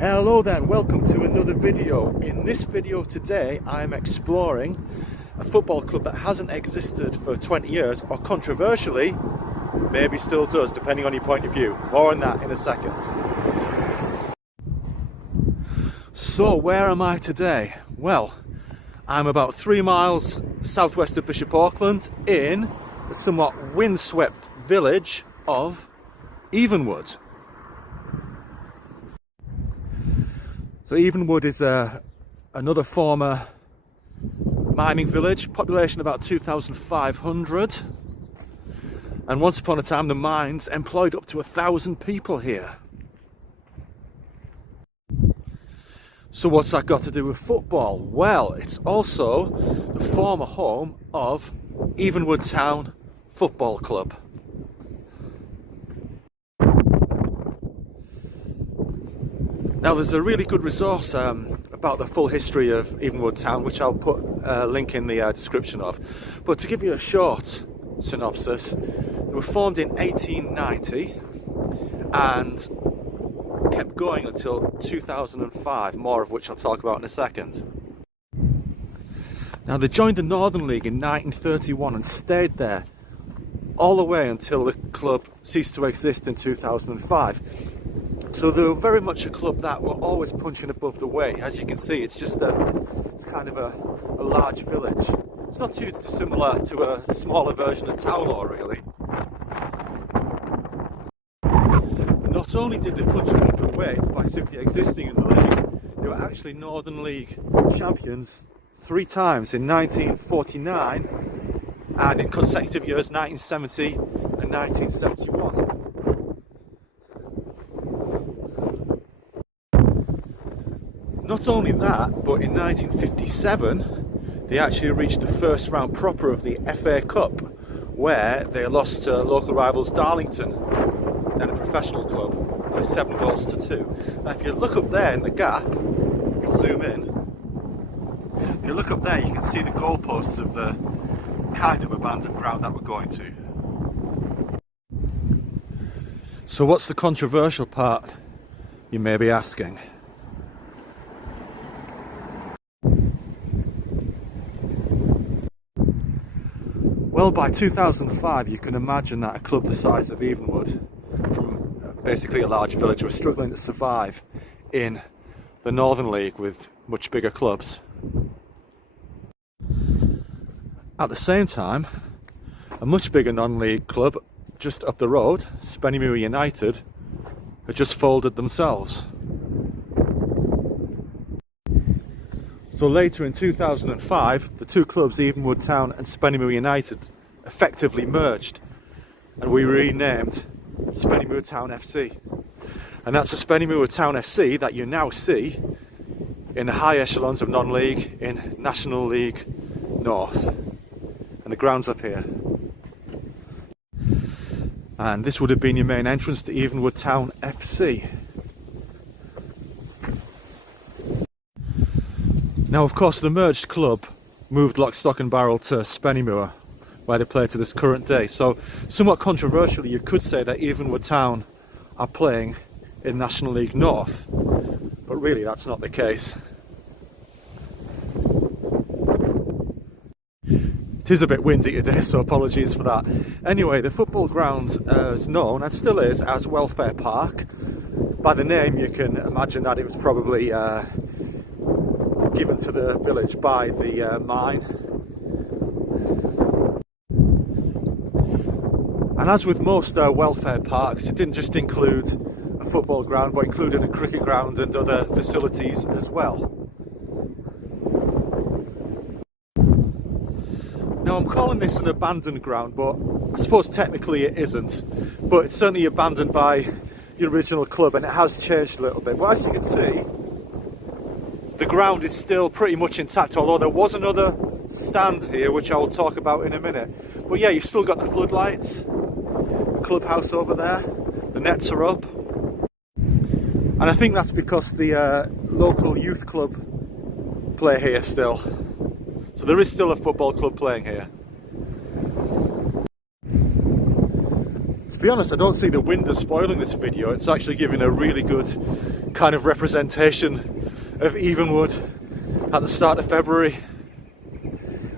Hello then, welcome to another video. In this video today I'm exploring a football club that hasn't existed for 20 years, or controversially maybe still does, depending on your point of view. More on that in a second. So where am I today? Well, I'm about 3 miles southwest of Bishop Auckland in the somewhat windswept village of Evenwood. So Evenwood is another former mining village, population about 2,500, and once upon a time the mines employed up to 1,000 people here. So what's that got to do with football? Well, it's also the former home of Evenwood Town Football Club. Now there's a really good resource about the full history of Evenwood Town, which I'll put a link in the description of. But to give you a short synopsis, they were formed in 1890 and kept going until 2005, more of which I'll talk about in a second. Now they joined the Northern League in 1931 and stayed there all the way until the club ceased to exist in 2005. So they were very much a club that were always punching above the weight. As you can see, it's kind of a large village. It's not too dissimilar to a smaller version of Towlaw, really. Not only did they punch above the weight by simply existing in the league, they were actually Northern League champions 3 times, in 1949 and in consecutive years 1970 and 1971. Not only that, but in 1957 they actually reached the first round proper of the FA Cup, where they lost to local rivals Darlington, then a professional club, by 7 goals to 2. Now if you look up there in the gap, I'll zoom in, if you look up there you can see the goalposts of the kind of abandoned ground that we're going to. So what's the controversial part, you may be asking? Well, by 2005 you can imagine that a club the size of Evenwood, from basically a large village, was struggling to survive in the Northern League with much bigger clubs. At the same time, a much bigger non-league club just up the road, Spennymoor United, had just folded themselves. So later in 2005, the two clubs, Evenwood Town and Spennymoor United, effectively merged, and we renamed Spennymoor Town FC. And that's the Spennymoor Town FC that you now see in the high echelons of non-league in National League North. And the ground's up here. And this would have been your main entrance to Evenwood Town FC. Now of course the merged club moved lock, stock and barrel to Spennymoor, where they play to this current day. So somewhat controversially you could say that Evenwood Town are playing in National League North, but really that's not the case. It is a bit windy today, so apologies for that. Anyway, the football ground is known, and still is, as Welfare Park. By the name you can imagine that it was probably given to the village by the mine. And as with most welfare parks, it didn't just include a football ground, but included a cricket ground and other facilities as well. Now I'm calling this an abandoned ground, but I suppose technically it isn't. But it's certainly abandoned by the original club, and it has changed a little bit. But as you can see, the ground is still pretty much intact, although there was another stand here which I will talk about in a minute. But yeah, you've still got the floodlights, the clubhouse over there, the nets are up, and I think that's because the local youth club play here still. So there is still a football club playing here. It's be honest, I don't see the wind as spoiling this video. It's actually giving a really good kind of representation of Evenwood at the start of February.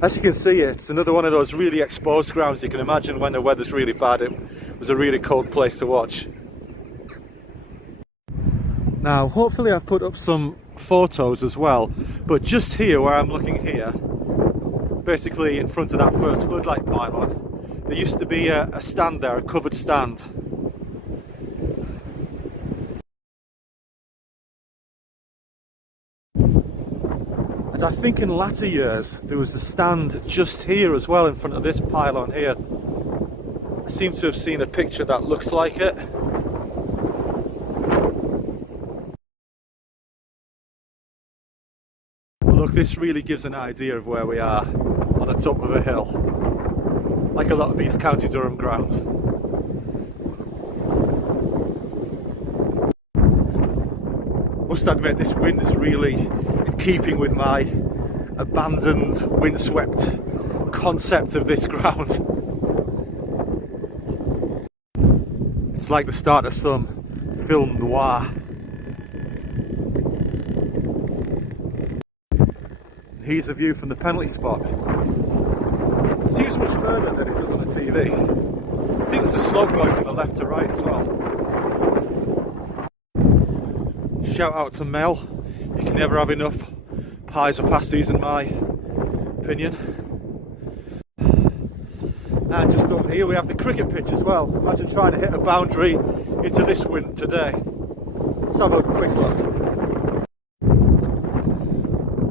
As you can see, it's another one of those really exposed grounds. You can imagine when the weather's really bad, it was a really cold place to watch. Now, hopefully I've put up some photos as well, but just here where I'm looking here, basically in front of that first floodlight pylon, there used to be a stand there, a covered stand. And I think in latter years there was a stand just here as well in front of this pylon here. I seem to have seen a picture that looks like it. Look, this really gives an idea of where we are on the top of a hill, like a lot of these County Durham grounds. Must admit, this wind is really in keeping with my abandoned, windswept concept of this ground. It's like the start of some film noir. Here's a view from the penalty spot. It seems much further than it does on the TV. I think there's a slope going from the left to right as well. Shout out to Mel. You can never have enough pies or pasties in my opinion. And just over here we have the cricket pitch as well. Imagine trying to hit a boundary into this wind today. Let's have a quick look.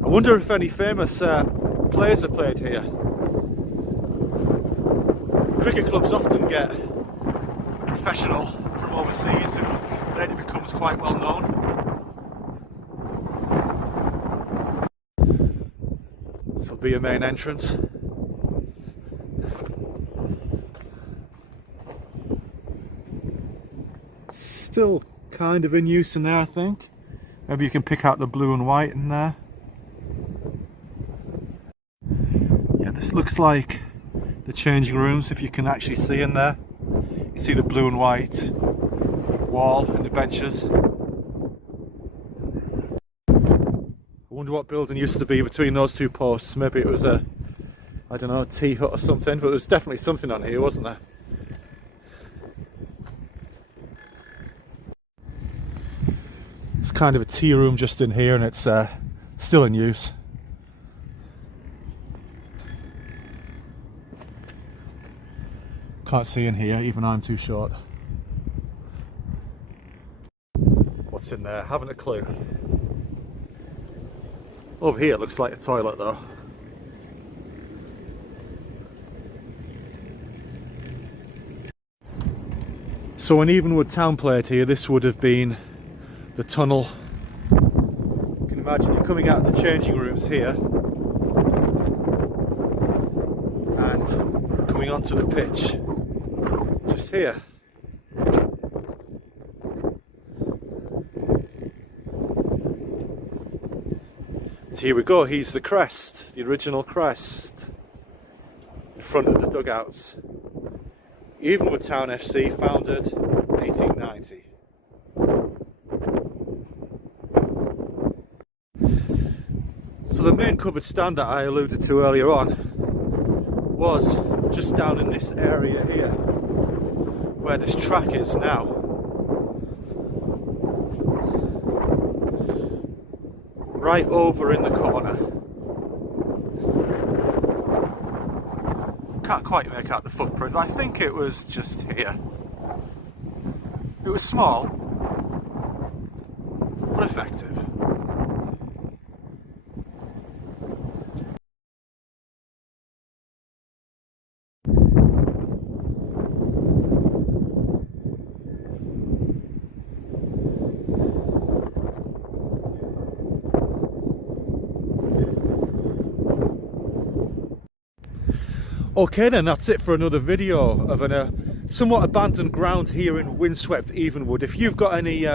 I wonder if any famous players have played here. Cricket clubs often get a professional from overseas who later becomes quite well known. This will be your main entrance. Still kind of in use in there, I think. Maybe you can pick out the blue and white in there. This looks like the changing rooms, if you can actually see in there. You see the blue and white wall and the benches. I wonder what building used to be between those two posts. Maybe it was a, I don't know, a tea hut or something, but there was definitely something on here, wasn't there? It's kind of a tea room just in here, and it's still in use. Can't see in here, even I'm too short. What's in there? Haven't a clue. Over here it looks like a toilet though. So when Evenwood Town played here, this would have been the tunnel. You can imagine you're coming out of the changing rooms here and coming onto the pitch just here. And here we go, here's the crest, the original crest in front of the dugouts. Evenwood Town FC, founded 1890. So the main covered stand that I alluded to earlier on was just down in this area here, where this track is now. Right over in the corner. Can't quite make out the footprint, but I think it was just here. It was small, but effective. Okay then, that's it for another video of a somewhat abandoned ground here in windswept Evenwood. If you've got any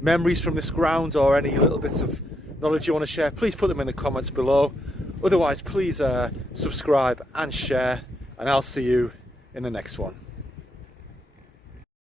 memories from this ground or any little bits of knowledge you want to share, please put them in the comments below. Otherwise, please subscribe and share, and I'll see you in the next one.